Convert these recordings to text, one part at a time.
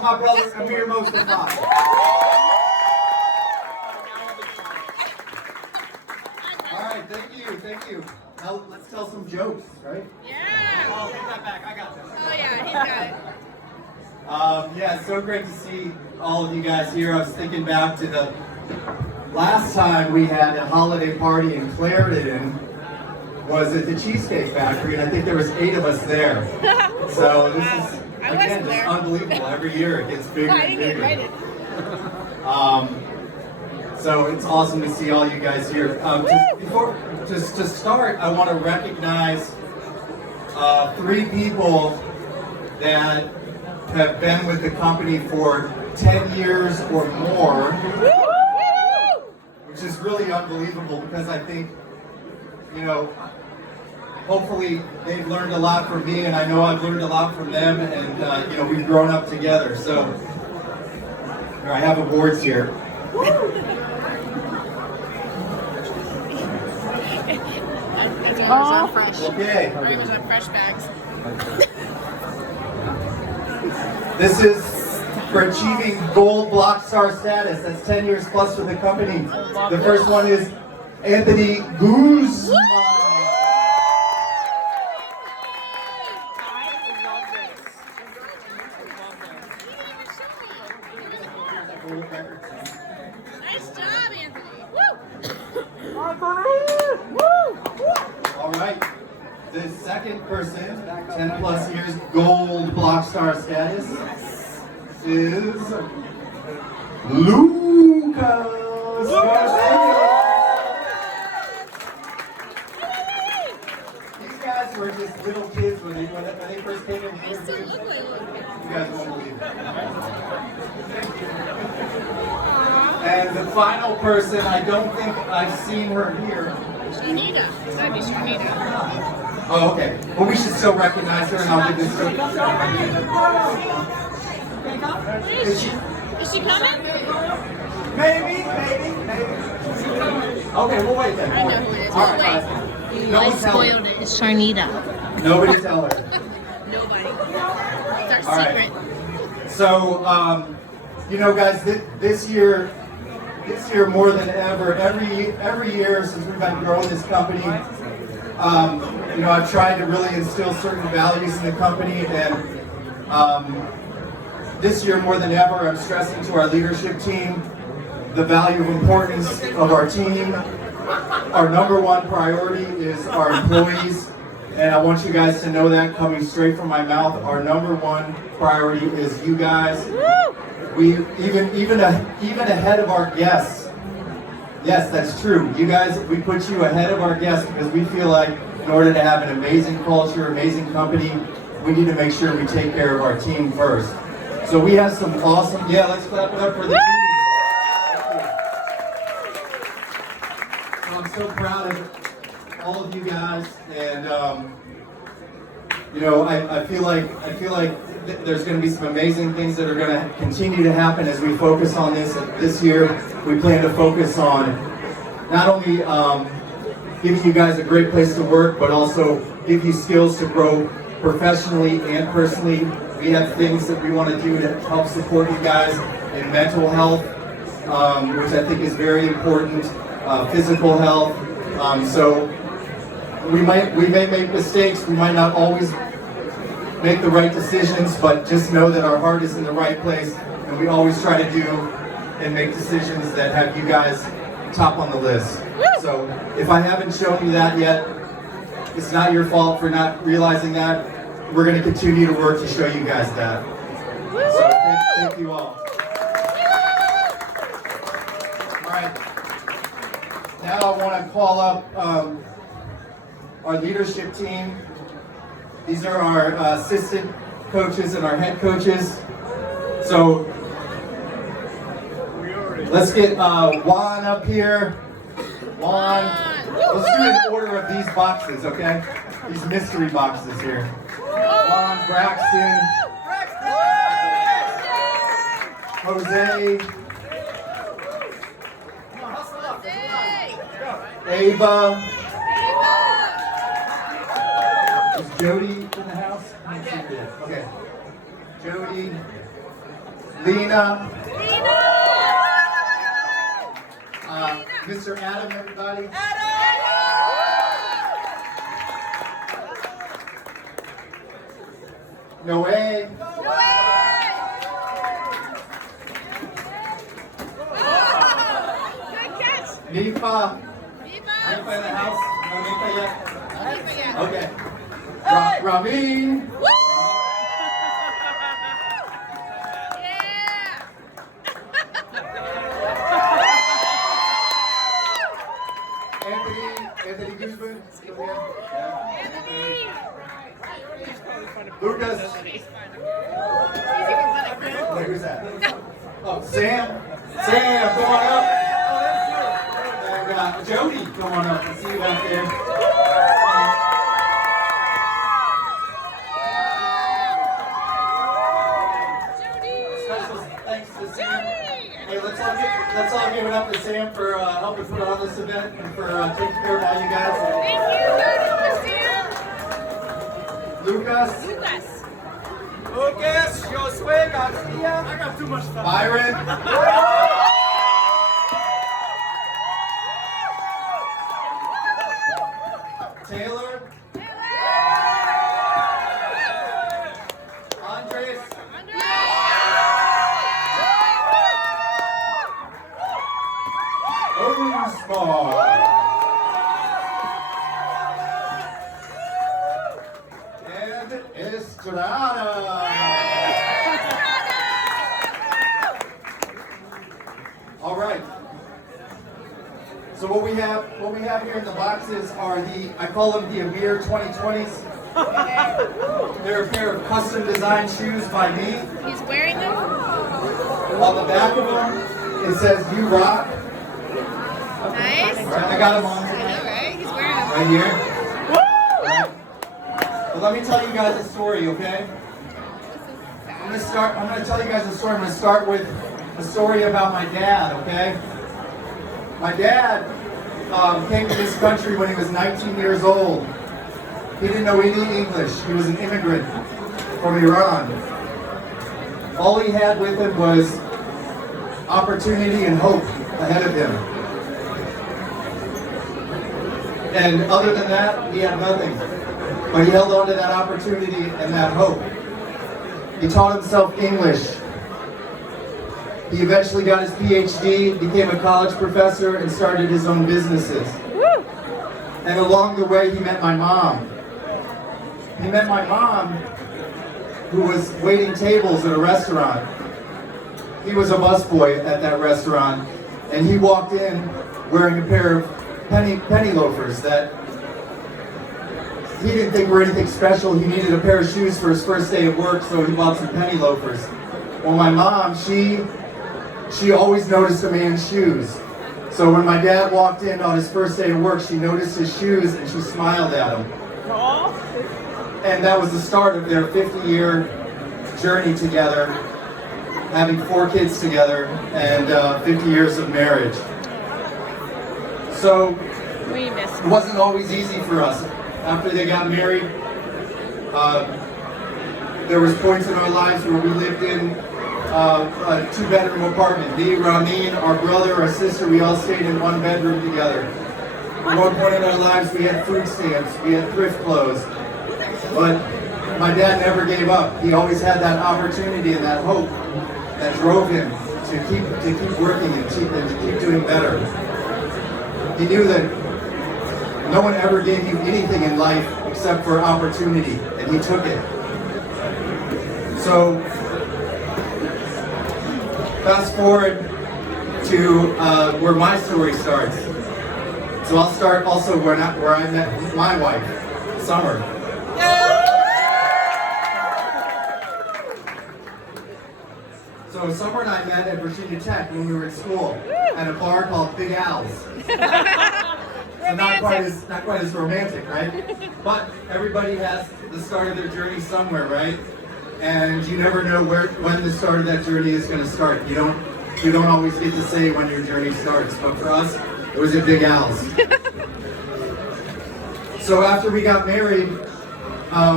welcome my brother Amir Mustafa. All right, thank you. Now let's tell some jokes, right? Yeah. Oh, take that back. I got this. Oh yeah, he's got it. Yeah, it's so great to see all of you guys here. I was thinking back to the last time we had a holiday party in Clarendon was at the Cheesecake Factory, and I think there was 8 of us there. So this is, I again, wasn't just there. Unbelievable. Every year it gets bigger I and didn't get bigger. invited. So it's awesome to see all you guys here. Just to start, I want to recognize 3 people that have been with the company for 10 years or more, which is really unbelievable because I think, you know, hopefully they've learned a lot from me, and I know I've learned a lot from them, and you know, we've grown up together. So here, I have awards here. On fresh. Okay. Ravers on fresh bags. This is for achieving gold block star status. That's 10 years plus with the company. The first one is Anthony Guzman. Nice job, Anthony. Woo! All right. The second person, 10 plus years gold block star status, is Lucas Garcia. These guys were just little kids when they first came in. You still look like little kids. You guys won't believe it. And the final person, I don't think I've seen her here. Sharnita. It's gotta be Sharnita. Oh, okay. Well, we should still recognize her, and I'll give this to her. Is she? Is she coming? Maybe. Okay, we'll wait then. I know who it is. All We'll right, wait. No I one tell her. spoiled it. It's Sharnita. Nobody tell her. Nobody. It's our All right. secret. So, you know, guys, this year more than ever, every year since we've been growing this company, you know, I've tried to really instill certain values in the company, and this year more than ever, I'm stressing to our leadership team the value of importance of our team. Our number one priority is our employees, and I want you guys to know that coming straight from my mouth. Our number one priority is you guys. We even ahead of our guests. Yes, that's true. You guys, we put you ahead of our guests because we feel like in order to have an amazing culture, amazing company, we need to make sure we take care of our team first. So we have some awesome, let's clap it up for the team. So I'm so proud of all of you guys, and you know, I feel like there's going to be some amazing things that are going to continue to happen as we focus on this year. We plan to focus on not only giving you guys a great place to work, but also give you skills to grow professionally and personally. We have things that we want to do to help support you guys in mental health, which I think is very important, physical health. So we may make mistakes. We might not always make the right decisions, but just know that our heart is in the right place, and we always try to do and make decisions that have you guys top on the list. So if I haven't shown you that yet, it's not your fault for not realizing that. We're going to continue to work to show you guys that. So thank you all. All right. Now I want to call up our leadership team. These are our assistant coaches and our head coaches. So let's get Juan up here. Juan. Let's do an order of these boxes, okay? These mystery boxes here. Juan, Braxton, Jose, Ava. Is Jody in the house? Okay. Jody, Lena. Mr. Adam, everybody. Noe. Good catch. Nifa. Viva. Nifa in the house? No Nifa yet? Oh, Viva, yeah. Okay. Ramin. Woo! Yeah. Anthony Guzman. Still here? Anthony. Lucas. He's even better. Wait, who's that? Oh, Sam. Sam, come on up. And Jody, come on up. I see you back there. Special thanks to Sam. Hey, let's all give it up to Sam for helping put on this event and for taking care of all you guys. Thank you, Lucas, Lucas. Lucas, Josue, Garcia. I got too much stuff. Byron, Taylor, Andres, Osmar. And Estrada. All right. So what we have here in the boxes are I call them the Amir 2020s. They're a pair of custom designed shoes by me. He's wearing them. On the back of them, it says "You Rock." Nice. Right, I got them on I know, right? He's wearing them. right here. Right. But let me tell you guys a story, okay? I'm gonna tell you guys a story. I'm gonna start with a story about my dad, okay? My dad came to this country when he was 19 years old. He didn't know any English. He was an immigrant from Iran. All he had with him was opportunity and hope ahead of him. And other than that, he had nothing. But he held on to that opportunity and that hope. He taught himself English. He eventually got his PhD, became a college professor, and started his own businesses. Woo! And along the way, he met my mom. He met my mom, who was waiting tables at a restaurant. He was a busboy at that restaurant, and he walked in wearing a pair of penny loafers that he didn't think were anything special. He needed a pair of shoes for his first day of work, so he bought some penny loafers. Well, my mom, she always noticed a man's shoes. So when my dad walked in on his first day of work, she noticed his shoes and she smiled at him. And that was the start of their 50-year journey together, having 4 kids together, and 50 years of marriage. So We miss it wasn't always easy for us. After they got married, there was points in our lives where we lived in a 2-bedroom apartment. Me, Ramin, our brother, our sister, we all stayed in 1 bedroom together. At one point in our lives, we had food stamps, we had thrift clothes. But my dad never gave up. He always had that opportunity and that hope that drove him to keep working and to keep doing better. He knew that no one ever gave you anything in life except for opportunity, and he took it. So, fast forward to where my story starts. So I'll start also where I met my wife, Summer. So Summer and I met at Virginia Tech when we were in school at a bar called Big Al's. So not quite as romantic, right? But everybody has the start of their journey somewhere, right? And you never know when the start of that journey is going to start. You don't always get to say when your journey starts. But for us, it was at Big Al's. So after we got married, I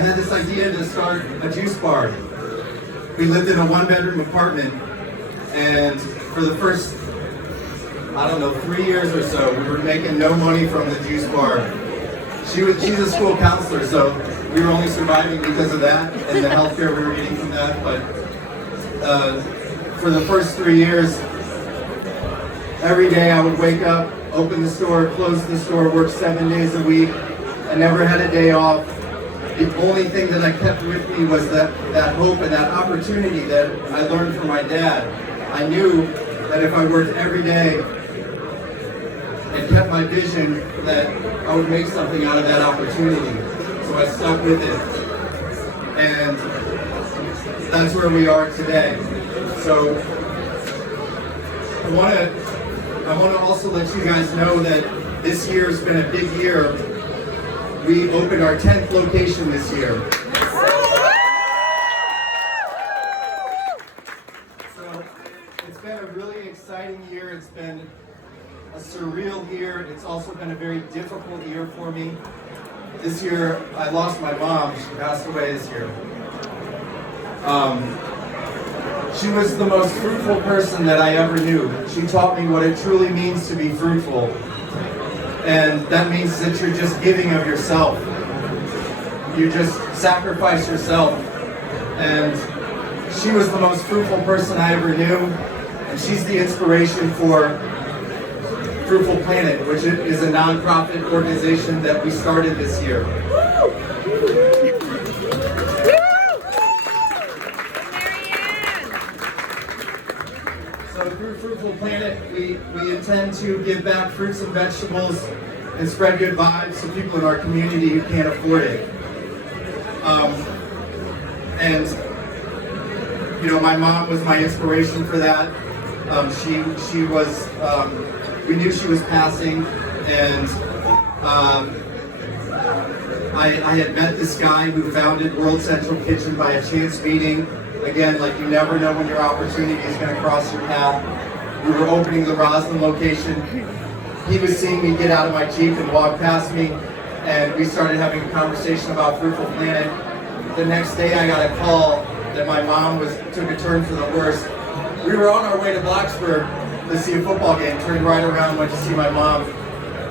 had this idea to start a juice bar. we lived in a one-bedroom apartment, and for the first, I don't know, 3 years or so, we were making no money from the juice bar. She's a school counselor, so we were only surviving because of that and the healthcare we were getting from that. But for the first 3 years, every day I would wake up, open the store, close the store, work 7 days a week. I never had a day off. The only thing that I kept with me was that hope and that opportunity that I learned from my dad. I knew that if I worked every day and kept my vision, that I would make something out of that opportunity. So I stuck with it. And that's where we are today. So I want to also let you guys know that this year has been a big year. We opened our 10th location this year. So it's been a really exciting year. It's been a surreal year. It's also been a very difficult year for me. This year, I lost my mom. She passed away this year. She was the most fruitful person that I ever knew. She taught me what it truly means to be fruitful. And that means that you're just giving of yourself. You just sacrifice yourself. And she was the most fruitful person I ever knew. And she's the inspiration for Fruitful Planet, which is a nonprofit organization that we started this year. So through Fruitful Planet, we intend to give back fruits and vegetables and spread good vibes to people in our community who can't afford it. And you know, my mom was my inspiration for that. She was. We knew she was passing, and I had met this guy who founded World Central Kitchen by a chance meeting. Again, like, you never know when your opportunity is going to cross your path. We were opening the Roslyn location. He was seeing me get out of my Jeep and walk past me, and we started having a conversation about Fruitful Planet. The next day I got a call that my mom took a turn for the worse. We were on our way to Blacksburg to see a football game, turned right around, went to see my mom.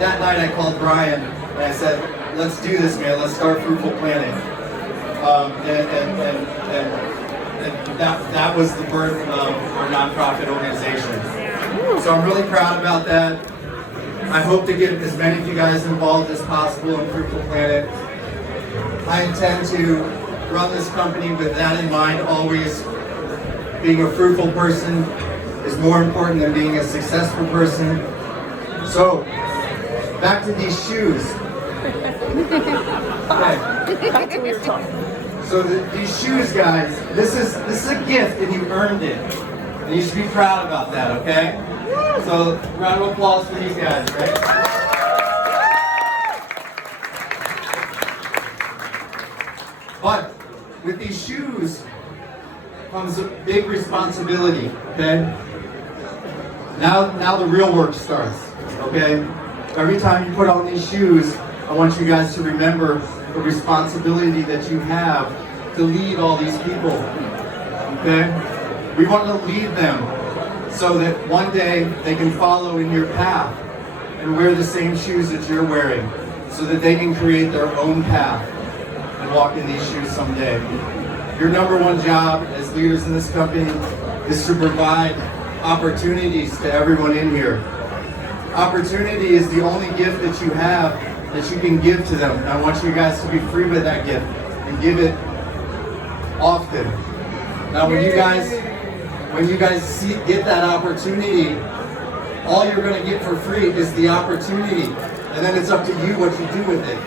That night I called Brian and I said, let's do this, man, let's start Fruitful Planet. And that was the birth of our nonprofit organization. So I'm really proud about that. I hope to get as many of you guys involved as possible in Fruitful Planet. I intend to run this company with that in mind always. Being a fruitful person is more important than being a successful person. So, back to these shoes. Okay. That's what we were talking. So these shoes, guys, this is a gift and you earned it. And you should be proud about that, okay? So, round of applause for these guys, right? But with these shoes comes a big responsibility, okay? Now the real work starts, okay? Every time you put on these shoes, I want you guys to remember the responsibility that you have to lead all these people, okay? We want to lead them so that one day they can follow in your path and wear the same shoes that you're wearing so that they can create their own path and walk in these shoes someday. Your number one job as leaders in this company is to provide opportunities to everyone in here. Opportunity is the only gift that you have that you can give to them. And I want you guys to be free with that gift and give it often. Now when you guys get that opportunity, all you're going to get for free is the opportunity. And then it's up to you what you do with it.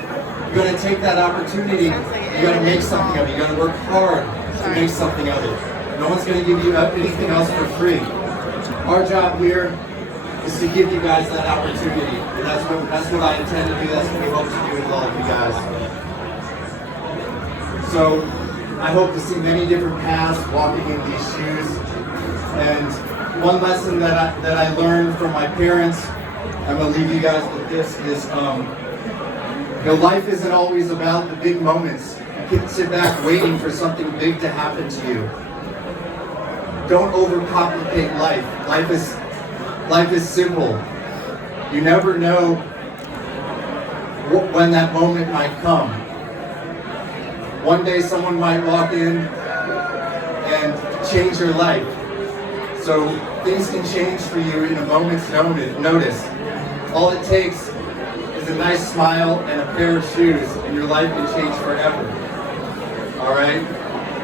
You're going to take that opportunity, you got to make something of it. You got to work hard to make something of it. No one's going to give you anything else for free. Our job here is to give you guys that opportunity. And that's what I intend to do. That's what we hope to do with all of you guys. So I hope to see many different paths walking in these shoes. And one lesson that I learned from my parents, I'm going to leave you guys with this, is life isn't always about the big moments. You can sit back waiting for something big to happen to you. don't overcomplicate life. Life is simple. You never know when that moment might come. One day someone might walk in and change your life. So things can change for you in a moment's notice. All it takes is a nice smile and a pair of shoes, and your life can change forever. All right?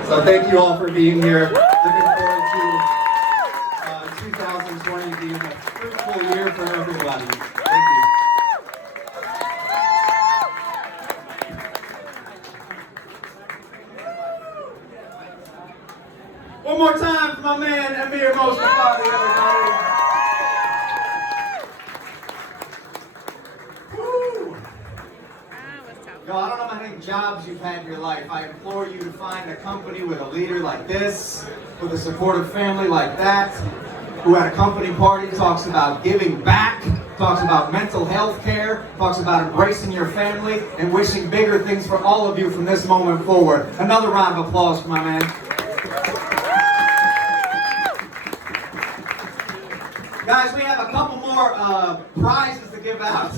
So thank you all for being here. Looking forward to 2020 being a fruitful year for everybody. Thank you. One more time for my man Amir Mostafati, everybody. Woo. That was tough. Yo, I don't know how many jobs you've had in your life. I implore you to find a company with a leader like this, with a supportive family like that, who at a company party talks about giving back, talks about mental health care, talks about embracing your family, and wishing bigger things for all of you from this moment forward. Another round of applause for my man. Guys, we have a couple more prizes to give out.